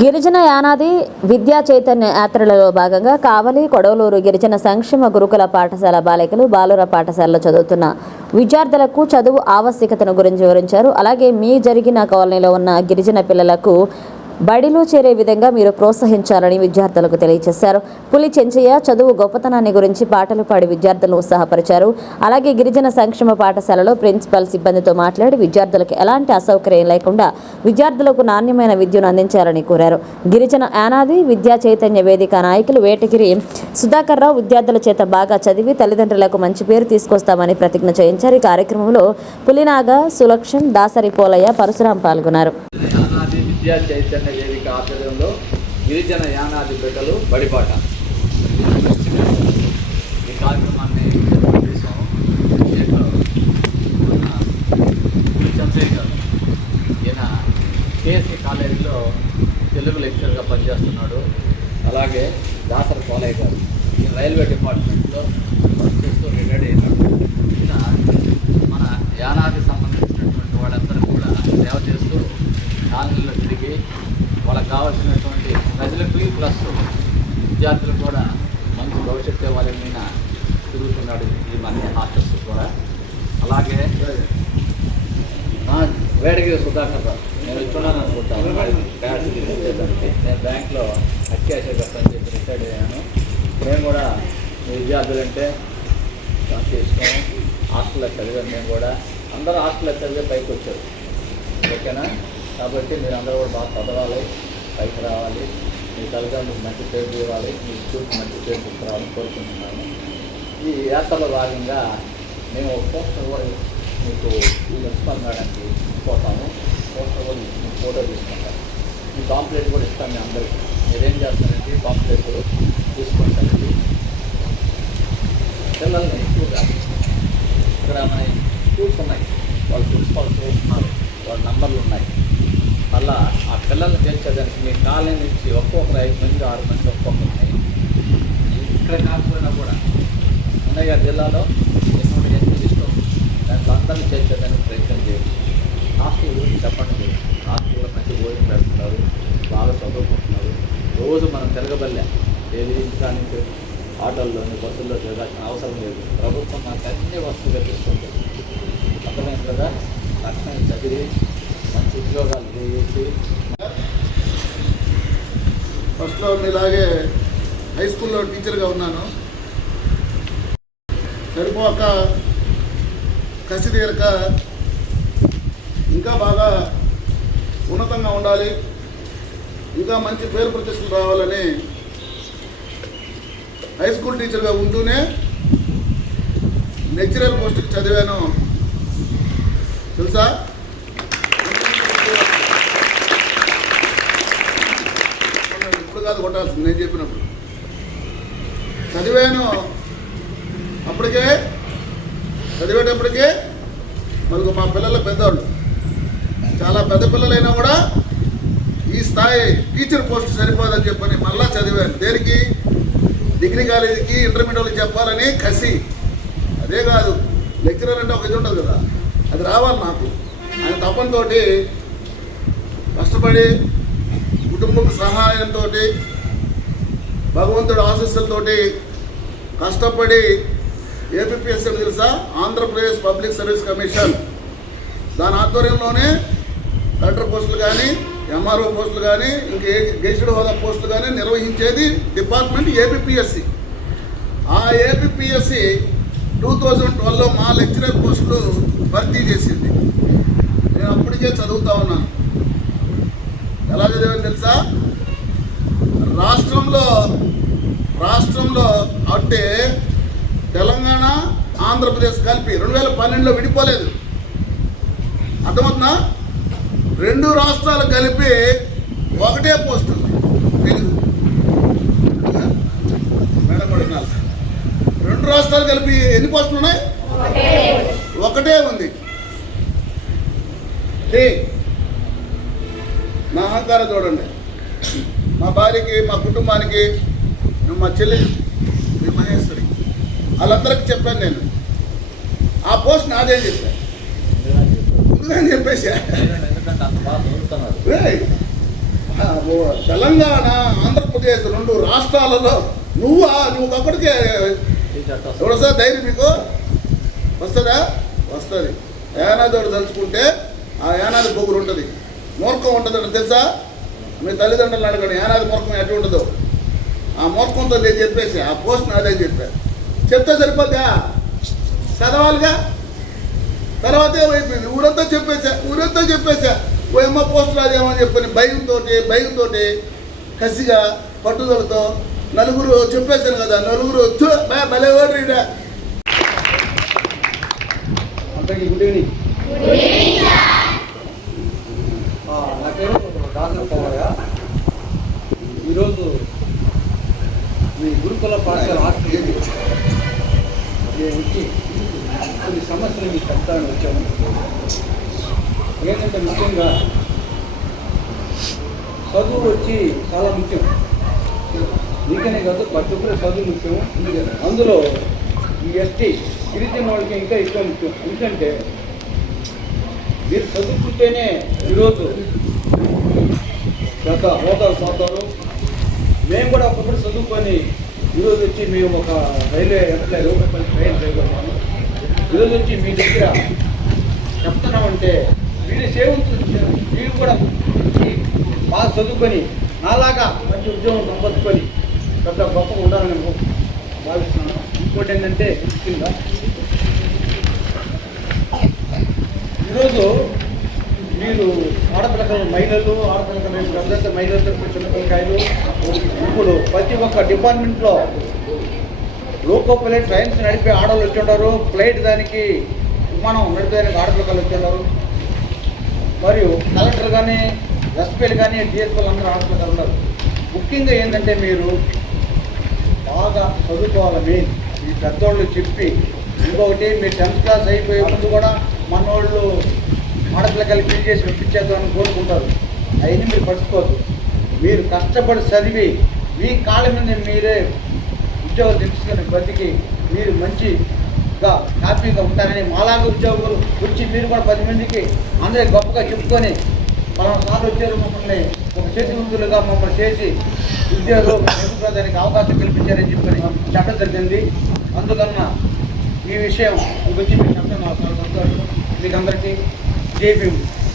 గిరిజన యానాది విద్యా చైతన్య యాత్రలలో భాగంగా కావలి కొడవలూరు గిరిజన సంక్షేమ గురుకుల పాఠశాల బాలికలు బాలుర పాఠశాలలో చదువుతున్న విద్యార్థులకు చదువు ఆవశ్యకతను గురించి వివరించారు. అలాగే మీ జరిగిన కాలనీలో ఉన్న గిరిజన పిల్లలకు బడిలో చేరే విధంగా మీరు ప్రోత్సహించాలని విద్యార్థులకు తెలియజేశారు. పులి చెంచయ్య చదువు గొప్పతనాన్ని గురించి పాటలు పాడి విద్యార్థులను ఉత్సాహపరిచారు. అలాగే గిరిజన సంక్షేమ పాఠశాలలో ప్రిన్సిపల్ సిబ్బందితో మాట్లాడి విద్యార్థులకు ఎలాంటి అసౌకర్యం లేకుండా విద్యార్థులకు నాణ్యమైన విద్యను అందించాలని కోరారు. గిరిజన యానాది విద్యా చైతన్య వేదిక నాయకులు వేటగిరి సుధాకర్ రావు విద్యార్థుల చేత బాగా చదివి తల్లిదండ్రులకు మంచి పేరు తీసుకొస్తామని ప్రతిజ్ఞ చేయించారు. ఈ కార్యక్రమంలో పులినాగ సులక్షణ్ దాసరి పోలయ్య పరశురాం పాల్గొన్నారు. విద్యా చైతన్య వేదిక ఆధ్వర్యంలో గిరిజన యానాది బిడ్డలు బడిపాట. ఈ కార్యక్రమాన్ని చంద్రశేఖర్ ఈయన కేఎస్సి కాలేజీలో తెలుగు లెక్చర్గా పనిచేస్తున్నాడు. అలాగే దాసరి కాలేజ్ గారు. రైల్వే డిపార్ట్మెంట్లో వర్క్ చేస్తూ రిటైర్డ్ అయినాడు ఈయన మన యానాది సంబంధించినటువంటి వాళ్ళందరూ కూడా సేవ చేస్తూ కాలనీలో తిరిగి వాళ్ళకి కావాల్సినటువంటి ప్రజలకి ప్లస్ విద్యార్థులకు కూడా మంచి భవిష్యత్తు ఇవ్వాలని ఈయన తిరుగుతున్నాడు ఈ మన హాస్టల్స్ కూడా. అలాగే వేడగిరి సుధాకర్ రావు నేను ఇచ్చున్నాను అనుకుంటాను నేను బ్యాంక్లో అత్యాశగా చెప్పి రిటైర్డ్ అయ్యాను. మేము కూడా మీ విద్యార్థులంటే చేసుకోము హాస్టల్లో చదివాను మేము కూడా. అందరూ హాస్టల్లో చదివే పైకి వచ్చారు. ఓకేనా? కాబట్టి మీరు అందరూ కూడా బాగా చదవాలి. పైకి రావాలి. మీ తల్లిదండ్రులకు మంచి పేరు ఇవ్వాలి మీ స్కూల్కి మంచి పేరు తీసుకురావాలని కోరుకుంటున్నాను. ఈ యాత్రలో భాగంగా మేము ఒక పోస్టర్ కూడా మీకు ఈ మున్సిపల్ మేడానికి పోతాము. పోస్టర్ కూడా మీకు ఫోటో తీసుకుంటాం. ఈ పాంప్లెట్ కూడా ఇస్తాను మీ అందరికీ. మీరేం చేస్తారంటే పాంప్లెట్ తీసుకుంటానండి పిల్లల్ని ఎక్కువగా ఇక్కడ మన స్కూల్స్ ఉన్నాయి వాళ్ళ ప్రిన్సిపాల్స్ ఉన్నారు వాళ్ళ నంబర్లు ఉన్నాయి మళ్ళా ఆ పిల్లల్ని చేర్చేదానికి మీ కాలనీ నుంచి ఒక్కొక్కరు ఐదు మంది ఆరు మంది ఒక్కొక్కరిని ఇక్కడ కాకపోయినా కూడా అన్నయ్య జిల్లాలో ఎటువంటి ఎంత ఇష్టం? దాంట్లో అందరినీ చేర్చేదానికి ప్రయత్నం చేయండి. హాస్టల్ గురించి చెప్పండి. హాస్టల్లో మంచి భోజనం పెడుతున్నారు బాగా చదువుకుంటున్నారు. రోజు మనం తిరగబల్లే. ఏది ఇంకా నుంచి ఆటోల్లోని బస్సుల్లో తిరగాల్సిన అవసరం లేదు. ప్రభుత్వం మనకు అన్ని వస్తువులు కల్పిస్తుంది. అర్థమైంది కదా? లక్ష్మణ్ చదివి మంచి ఉద్యోగాలు చేసి ఫస్ట్లో మీలాగే హై స్కూల్లో టీచర్గా ఉన్నాను. సరిపోక కసి తీరక ఇంకా బాగా ఉన్నతంగా ఉండాలి. ఇంకా మంచి పేరు ప్రతిష్టలు రావాలని హై స్కూల్ టీచర్గా ఉంటూనే లెక్చరర్ పోస్ట్కి చదివాను. తెలుసా? కాదు కొట్టాల్సింది నేను చెప్పినప్పుడు. చదివాను. అప్పటికే చదివేటప్పటికే మనకు మా పిల్లల పెద్దవాళ్ళు చాలా పెద్ద పిల్లలైనా కూడా ఈ స్థాయి టీచర్ పోస్ట్ సరిపోదని చెప్పని మళ్ళా చదివాను. దేనికి? డిగ్రీ కాలేజీకి ఇంటర్మీడియట్కి చెప్పాలని కసి. అదే కాదు లెక్చరర్ అంటే ఒక ఇది ఉండదు కదా అది రావాలి నాకు. ఆయన తపంతో కష్టపడి కుటుంబం సహాయంతో భగవంతుడి ఆశీస్సులతోటి కష్టపడి ఏపీఎస్సీ తెలుసా? Andhra Pradesh public service commission. దాని ఆధ్వర్యంలోనే కలెక్టర్ పోస్టులు కానీ ఎంఆర్ఓ పోస్టులు కానీ ఇంకే గెజిటెడ్ హోదా పోస్టులు కానీ నిర్వహించేది డిపార్ట్మెంట్ ఏపీఎస్సి ఆ ఏపీఎస్సి టూ థౌజండ్ ట్వెల్వ్లో మా లెక్చరర్ పోస్టులు భర్తీ చేసింది. నేను అప్పటికే చదువుతా ఉన్నాను. ఎలా చదివాను తెలుసా? రాష్ట్రంలో రాష్ట్రంలో అంటే తెలంగాణ ఆంధ్రప్రదేశ్ కలిపి రెండు వేల పన్నెండులో విడిపోలేదు. అర్థమవుతుందా? రెండు రాష్ట్రాలు కలిపి ఒకటే పోస్ట్. తెలుగు మేడం కూడా వినాలి. రెండు రాష్ట్రాలు కలిపి ఎన్ని పోస్టులు ఉన్నాయి? ఒకటే ఉంది. ఏ, నా అహంకారం చూడండి. మా భార్యకి మా కుటుంబానికి మా చెల్లి మీ మహేశ్వరి వాళ్ళందరికీ చెప్పాను నేను. ఆ పోస్ట్ నాదే చెప్పాను ముందుగా చెప్పేసా. బాగా తెలంగాణ ఆంధ్రప్రదేశ్ రెండు రాష్ట్రాలలో నువ్వా నువ్వు ఒక్కడికే చూడసా ధైర్యం మీకు వస్తుందా? వస్తుంది. ఏనాదోడు తలుచుకుంటే ఆ ఏనాది పొగురు ఉంటుంది. మూర్ఖం ఉంటుందంట తెలుసా? మీ తల్లిదండ్రులు అడగండి ఏనాది మూర్ఖం ఎట్లా ఉండదు ఆ మూర్ఖంతో నేను చెప్పేసి ఆ పోస్ట్ అదే చెప్పా చెప్తే సరిపోద్దా? చదవాలిగా? తర్వాత ఏమైపోయింది? ఊరంతా చెప్పేసా ఊరంతా చెప్పేసా ఓ అమ్మ పోస్ట్ రాదేమని చెప్పని భయంతో భయంతో కసిగా పట్టుదలతో నలుగురు చెప్పేశాను కదా నలుగురు "థు, బా, భలే ఈడ." అందరికీ గుడ్ ఈవినింగ్ ఆ, నా పేరు దాసరి పవరయ్య ఈరోజు మీ గురుకుల పాఠశాల హాస్టల్కి నేను వచ్చి కొన్ని సమస్యలు మీకు చెప్తాను వచ్చాను ఏంటంటే ముఖ్యంగా చదువు వచ్చి చాలా ముఖ్యం. నీకనే కాదు ప్రతి ఒక్కరు చదువు ముఖ్యం అందులో ఈ ఎస్టీ గిరిజన వాళ్ళకి ఇంకా ఎక్కువ ముఖ్యం. ఎందుకంటే మీరు చదువుకుంటేనే ఈరోజు గత హోదాలు పోతారు మేము కూడా ఒకప్పుడు చదువుకొని ఈరోజు వచ్చి మేము ఒక రైల్వే ఎంప్లాయ్ ట్రైన్ డ్రైవర్ ఈరోజు వచ్చి మీ దగ్గర చెప్తున్నామంటే మీరు సేవంతులు మీరు కూడా బాగా చదువుకొని నాలాగా మంచి ఉద్యోగం సంపాదించుకొని పెద్ద గొప్పగా ఉండాలని నేను భావిస్తున్నాను. ఇంకోటి ఏంటంటే ముఖ్యంగా ఈరోజు వీళ్ళు ఆడపిల్లకలు మహిళలు ఆడపిల్లకలు అందరితో మహిళలతో చిన్నపిల్లకాయలు ఇప్పుడు ప్రతి ఒక్క డిపార్ట్మెంట్లో లోకో పైలట్ ట్రైన్స్ నడిపే ఆడవాళ్ళు వచ్చి ఫ్లైట్ దానికి విమానం నడిపేదానికి ఆడపిల్లకాయలు వచ్చి మరియు కలెక్టర్ కానీ ఎస్పీలు కానీ డిఎస్పీలు అందరూ ఆడపిల్లకాయలు ఉన్నారు. ముఖ్యంగా ఏంటంటే మీరు బాగా చదువుకోవాలి మెయిన్. ఈ పెద్దోళ్ళు చెప్పి ఇంకొకటి మీరు టెన్త్ క్లాస్ అయిపోయే ముందు కూడా మనోళ్ళు కలిపి పెళ్ళి చేసి పంపించేద్దామని కోరుకుంటారు. అవన్నీ మీరు పట్టుకోవద్దు మీరు కష్టపడి చదివి మీ కాళ్ళ మీద మీరే ఉద్యోగం తెచ్చుకుని బతికి మీరు మంచిగా హ్యాపీగా ఉంటారని మాలాగా ఉద్యోగులు వచ్చి మీరు కూడా పది మందికి అందరికి గొప్పగా చెప్పుకొని మనం సార్లు వచ్చారు మమ్మల్ని ఒక చేతి ముందులుగా మమ్మల్ని చేసి ఉద్యోగంలో ఎదుర్కోవడానికి అవకాశం కల్పించారని చెప్పని చెప్పడం జరిగింది. అందుకన్నా ఈ విషయం వచ్చి మీకు చెప్పడం నాకు చాలా సంతోషం. మీకు అందరికీ Jay